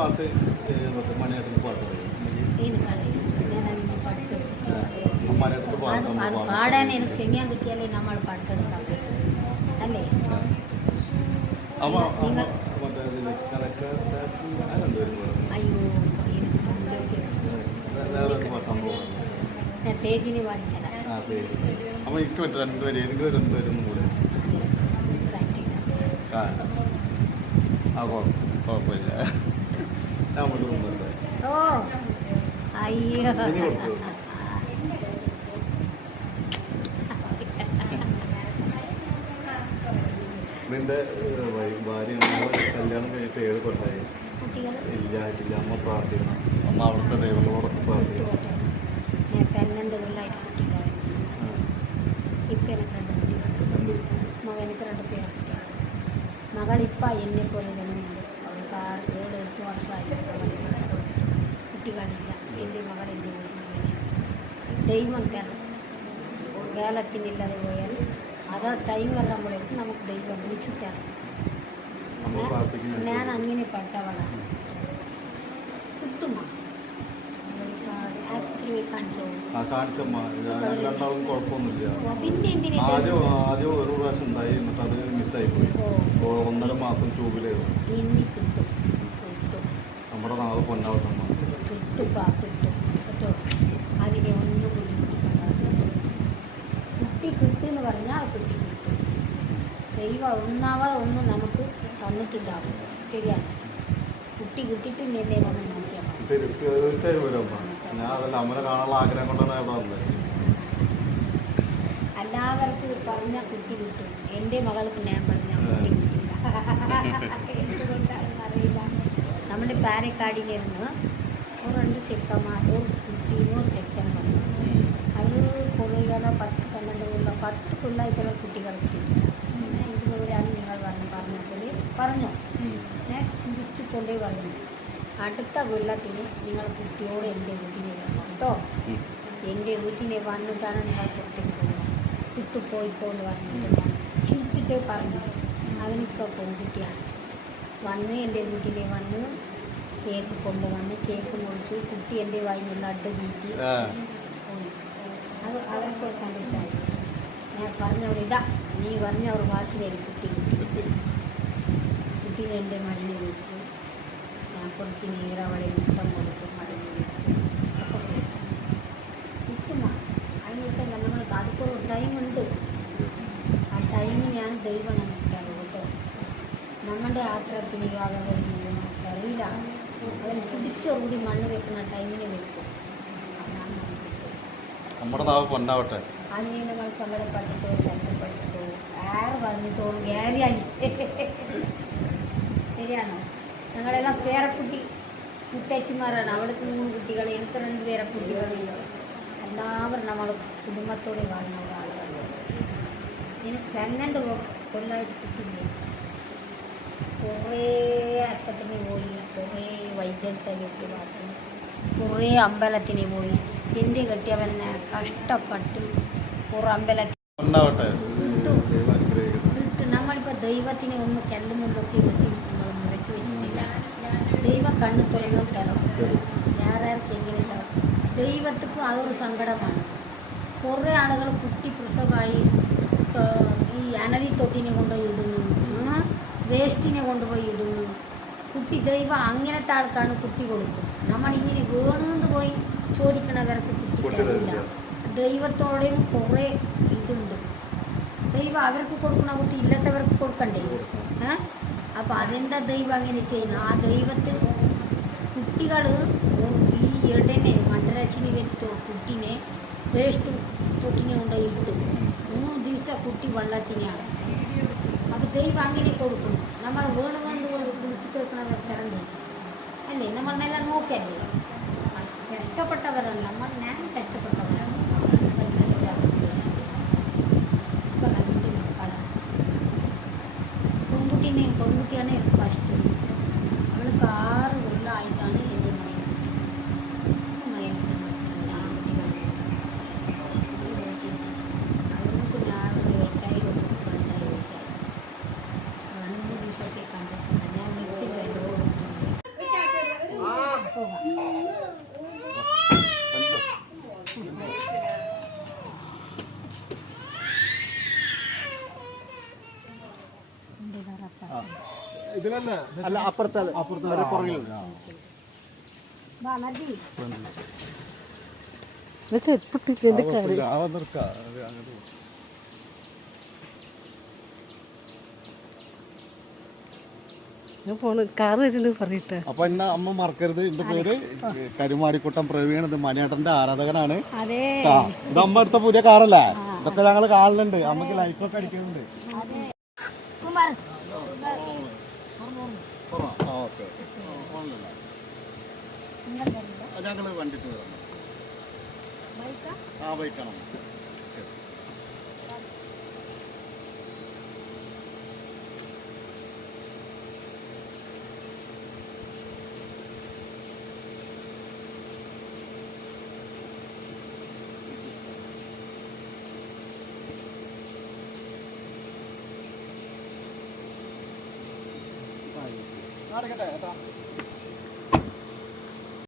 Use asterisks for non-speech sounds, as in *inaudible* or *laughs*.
പാട്ട് മണിയാട്ടിന്റെ പാട്ട് അത് പാടാൻ എനിക്ക് ചെങ്ങാൻ കിട്ടിയാലേ നമ്മൾ പഠിച്ചെടുക്കാൻ പറ്റും. അല്ലേ? അയ്യോ ഞാൻ തേജിനെ പാടിത്തരാം ആ അപ്പോൾ എനിക്ക് പറ്റും രണ്ടുപേരും. ഏതെങ്കിലും രണ്ടുപേരും കൂടെ. ആ ആ കുഴപ്പം കുഴപ്പമില്ല. ഓ. അയ്യോ. നിന്റെ ഭാര്യ കല്യാണം കഴിഞ്ഞിട്ട് ഏഴ് കൊല്ലായി. ഇല്ല ഇല്ല അമ്മ പ്രാർത്ഥിക്കണം. അമ്മ അവിടുത്തെ ദൈവങ്ങളോടൊക്കെ പ്രാർത്ഥിക്കണം. ആ. ഇപ്പം? മകനിക്ക് രണ്ട് പേര് എന്നെ പോലെ ഏഴ് എട്ട് വർഷമായി മകളില്ല കുട്ടികളില്ല എന്റെ മകൾ എന്റെ ദൈവം തരണം വേലത്തിനില്ലാതെ പോയാൽ അത് ടൈം വരുമ്പോഴേക്കും നമുക്ക് ദൈവം വിളിച്ചു തരണം ഞാൻ അങ്ങനെ പെട്ടവളാണ് കിട്ടുമോ രണ്ടാളും കുഴപ്പമൊന്നുമില്ല ആദ്യം ആദ്യം ഒരു പ്രാവശ്യം ഉണ്ടായി എന്നിട്ട് അത് മിസ്സായി പോയി. ഓ. ഓ, ഒന്നര മാസം ട്യൂബിലായിരുന്നു നമ്മുടെ നാളെ പൊന്നാവട്ടെ കിട്ടുപ്പാ കിട്ടും കേട്ടോ അതിനെ ഒന്നും ബുദ്ധിമുട്ടിക്കണ്ട കുട്ടി എന്ന് പറഞ്ഞാൽ കുട്ടി കിട്ടും ദൈവം ഒന്നാവാതെ ഒന്നും നമുക്ക് തന്നിട്ടുണ്ടാവും ശരിയാണ് കുട്ടി കിട്ടിയിട്ട് എന്നെ വന്ന് തീർച്ചയായും വരും ഞാൻ അതല്ല അമ്മനെ കാണാനുള്ള ആഗ്രഹം കൊണ്ടാണ് ഇവിടെ വന്നത് എല്ലാവർക്കും പറഞ്ഞ കുട്ടി കിട്ടും. എന്റെ മകൾക്ക് ഞാൻ പറഞ്ഞ കുട്ടി കിട്ടില്ല. *laughs* നമ്മുടെ പാലക്കാടിലിരുന്ന് രണ്ട് ഒരു കുട്ടീനും ഒരു ചെക്കൻ വന്നു അവർ കുറേ കാലം പത്ത് പന്ത്രണ്ട് കൊല്ലം പത്ത് കൊല്ലമായിട്ടുള്ള കുട്ടികൾ ഇതുപോലെയാണ് നിങ്ങൾ പറഞ്ഞു പറഞ്ഞപ്പോൾ പറഞ്ഞു. ഞാൻ ചിന്തിച്ചു കൊണ്ടേ പറഞ്ഞു. അടുത്ത കൊല്ലത്തിന് നിങ്ങൾ കുട്ടിയോട് എന്റെ വീട്ടിനെ വരണം കേട്ടോ. എന്റെ വീട്ടിനെ വന്നിട്ടാണ് നിങ്ങൾ കുട്ടി കുട്ടി പോയിക്കോ എന്ന് പറഞ്ഞിട്ട് ചിരിച്ചിട്ടേ പറഞ്ഞു. അവനിപ്പോൾ പെൺകുട്ടിയാണ്. വന്ന് എന്റെ വീട്ടിനെ വന്ന് കേക്ക് കൊണ്ടുവന്ന് കേക്ക് മുറിച്ചു. കുട്ടി എന്റെ വായിൽ നിന്ന് അഡ് കീറ്റി. അത് അവർക്ക് ഒരു സന്തോഷമായി ഞാൻ പറഞ്ഞവർ ഇതാ നീ പറഞ്ഞ അവർ വാക്കിലൊരു കുട്ടി. കിട്ടി കുട്ടീനെ എന്റെ മടിയിൽ വിളിച്ചു ഞാൻ കുറച്ച് നീരവളെ മുത്തം കൊടുത്തു മടിയിൽ വിളിച്ചു അപ്പോൾ കിട്ടുമോ തന്നെ നമ്മൾ അതൊക്കെ ടൈമുണ്ട് ആ ടൈമിൽ ഞാൻ ദൈവം നമുക്കറിയും കേട്ടോ? നമ്മുടെ ആത്രത്തിന് യോഗകളിൽ നമുക്കറിയില്ല അവർ പിടിച്ചൊരുകൂടി മണ്ണ് വെക്കുന്ന ടൈമിന് വെക്കും. നമ്മുടെ നാവ് പൊന്നാവട്ടെ. അതിനെ നമ്മൾ സങ്കടപ്പെട്ടിട്ടോ ശങ്കടപ്പെട്ടിട്ടോ ആറ് പറഞ്ഞിട്ടോ ഗ്യാരിയായി ശരിയാണോ? ഞങ്ങളെല്ലാം പേരക്കുട്ടി മുത്തച്ഛന്മാരാണ്. അവൾക്ക് മൂന്ന് കുട്ടികൾ എനിക്ക് രണ്ട് പേരക്കുട്ടികളില്ല എല്ലാവരും നമ്മൾ കുടുംബത്തോടെ വാഴുന്ന ആളുകളാണ് എനിക്ക് പന്ത്രണ്ട് കൊല്ലായിട്ട് കൊല്ലമായിട്ട് കുട്ടിയില്ല? കുറേ ആശുപത്രിയിൽ പോയി. വൈദ്യശാലയ്ക്ക് പാർട്ടി കുറേ അമ്പലത്തിന് പോയി. എന്റെ കെട്ടിയവനെ കഷ്ടപ്പെട്ട് കുറേ അമ്പലത്തിൽ കിട്ടും. നമ്മളിപ്പോൾ ദൈവത്തിനെ ഒന്ന് കല്ലുമുണ്ടൊക്കെ വെട്ടി നമ്മൾ നിറച്ച് വെച്ചിട്ടില്ല. ദൈവം കണ്ണു തൊഴിലും തരണം ആരാർക്ക് എങ്ങനെ തരണം ദൈവത്തിക്കും അതൊരു സങ്കടമാണ്. കുറേ ആളുകൾ കുട്ടി പ്രസവമായി ഈ അനലി തൊട്ടിനെ കൊണ്ടുപോയി ഇടുന്നു. വേസ്റ്റിനെ കൊണ്ടുപോയി ഇടുന്നു. കുട്ടി ദൈവം അങ്ങനത്തെ ആൾക്കാണ് കുട്ടി കൊടുക്കും. നമ്മൾ ഇങ്ങനെ വേണമെന്ന് പോയി ചോദിക്കണവർക്ക് കുട്ടി തരില്ല. ദൈവത്തോടെയും കുറേ ഇതുണ്ട്. ദൈവം അവർക്ക് കൊടുക്കണ കുട്ടി ഇല്ലാത്തവർക്ക് കൊടുക്കണ്ടേ? ഏ? അപ്പം അതെന്താ ദൈവം അങ്ങനെ ചെയ്യുന്നത്? ആ ദൈവത്തിൽ കുട്ടികൾ ഈ ഇടനെ മണ്ടരശിനി വെച്ചിട്ട് കുട്ടിനെ കുട്ടീനെ വേസ്റ്റ് കുട്ടിനെ കൊണ്ടുപോയി ഇട്ടു മൂന്ന് ദിവസം കുട്ടി വെള്ളത്തിനെയാണ് അപ്പൊ ദൈവം അങ്ങനെ കൊടുക്കും. നമ്മൾ വേണമെന്ന് വിളിച്ചു കേൾക്കണവർ തരണ്ടേ അല്ലേ? നമ്മളെല്ലാം നോക്കിയല്ലേ കഷ്ടപ്പെട്ടവരല്ല. നമ്മൾ ഞാൻ കഷ്ടപ്പെട്ടവരാണ് പെൺകുട്ടീനെ പെൺകുട്ടിയാണ് ഫസ്റ്റ് അവൾക്ക് ആറ് കൊല്ലമായിട്ടാണ് എന്റെ മകൻ മകനുണ്ട് മക്കൾ, ആൺകുട്ടികൾ. അവർക്ക് ഞാൻ ഒരു വയസ്സായി ഒരു രണ്ടര വയസ്സായി രണ്ട് ദിവസമൊക്കെ കണ്ടിട്ടുണ്ട് ഞാൻ നിൽക്കില്ല എന്തോ ഇതിലല്ല അല്ല അപ്പുറത്തെ പുറകിലുണ്ട് ചെരുപ്പിട്ടില്ല. ഞാൻ പോണ് പറയട്ടെ അപ്പൊ എന്നാ അമ്മ മറക്കരുത്. എന്റെ പേര് കരുമാടിക്കുട്ടം പ്രവീൺ. ഇത് മണിയേട്ടന്റെ ആരാധകനാണ്. ഇത് അമ്മ എടുത്ത പുതിയ കാറല്ലേ? ഇതൊക്കെ ഞങ്ങൾ കാണുന്നുണ്ട് അമ്മയ്ക്ക് ലൈക്കൊക്കെ അടിക്കുന്നുണ്ട്. അതെ കുമാർ ഞങ്ങൾ വണ്ടിട്ട് വരണം ആ ബൈക്കണം. നടക്കട്ടെ കേട്ടാ.